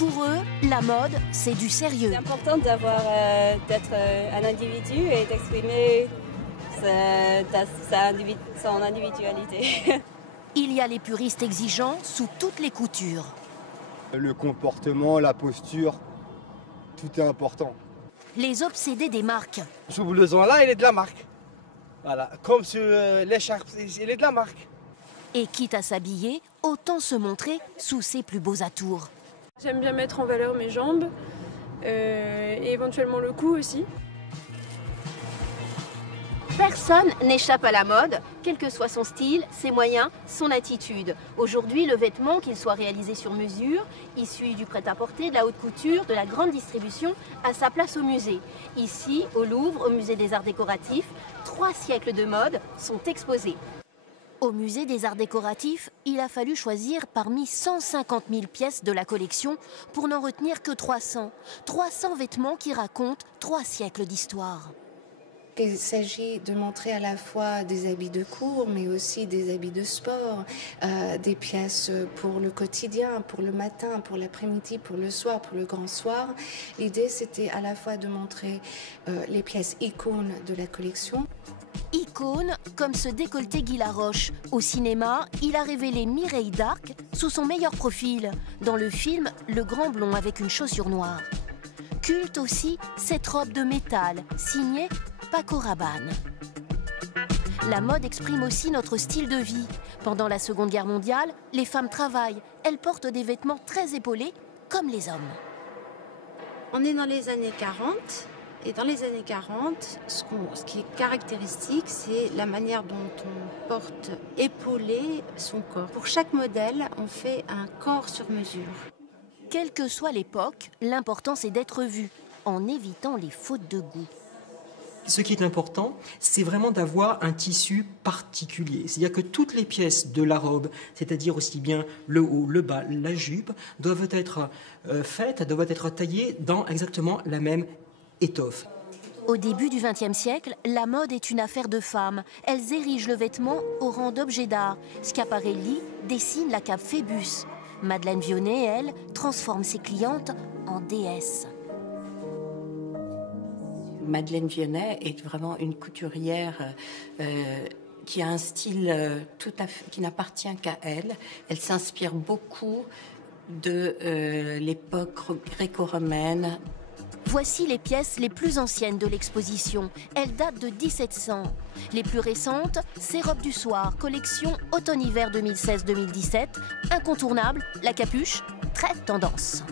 Pour eux, la mode, c'est du sérieux. C'est important d'être un individu et d'exprimer son individualité. Il y a les puristes exigeants sous toutes les coutures. Le comportement, la posture, tout est important. Les obsédés des marques. Ce blouson-là, il est de la marque. Voilà, comme sur l'écharpe, il est de la marque. Et quitte à s'habiller, autant se montrer sous ses plus beaux atours. J'aime bien mettre en valeur mes jambes et éventuellement le cou aussi. Personne n'échappe à la mode, quel que soit son style, ses moyens, son attitude. Aujourd'hui, le vêtement, qu'il soit réalisé sur mesure, issu du prêt-à-porter, de la haute couture, de la grande distribution, a sa place au musée. Ici, au Louvre, au musée des Arts Décoratifs, 3 siècles de mode sont exposés. Au musée des Arts Décoratifs, il a fallu choisir parmi 150 000 pièces de la collection pour n'en retenir que 300. 300 vêtements qui racontent 3 siècles d'histoire. Il s'agit de montrer à la fois des habits de cour, mais aussi des habits de sport, des pièces pour le quotidien, pour le matin, pour l'après-midi, pour le soir, pour le grand soir. L'idée, c'était à la fois de montrer les pièces icônes de la collection. Icône comme ce décolleté Guy Laroche. Au cinéma, il a révélé Mireille d'Arc sous son meilleur profil, dans le film Le Grand Blond avec une chaussure noire. Culte aussi cette robe de métal, signée Paco Rabanne. La mode exprime aussi notre style de vie. Pendant la Seconde Guerre mondiale, les femmes travaillent. Elles portent des vêtements très épaulés, comme les hommes. On est dans les années 40. Et dans les années 40, ce qui est caractéristique, c'est la manière dont on porte épaulé son corps. Pour chaque modèle, on fait un corps sur mesure. Quelle que soit l'époque, l'important c'est d'être vu, en évitant les fautes de goût. Ce qui est important, c'est vraiment d'avoir un tissu particulier. C'est-à-dire que toutes les pièces de la robe, c'est-à-dire aussi bien le haut, le bas, la jupe, doivent être taillées dans exactement la même étoffe. Au début du XXe siècle, la mode est une affaire de femmes. Elles érigent le vêtement au rang d'objet d'art. Schiaparelli dessine la cape Phébus. Madeleine Vionnet, elle, transforme ses clientes en déesses. Madeleine Vionnet est vraiment une couturière qui a un style qui n'appartient qu'à elle. Elle s'inspire beaucoup de l'époque gréco-romaine. Voici les pièces les plus anciennes de l'exposition. Elles datent de 1700. Les plus récentes, ces robes du soir, collection automne-hiver 2016-2017. Incontournable, la capuche, très tendance.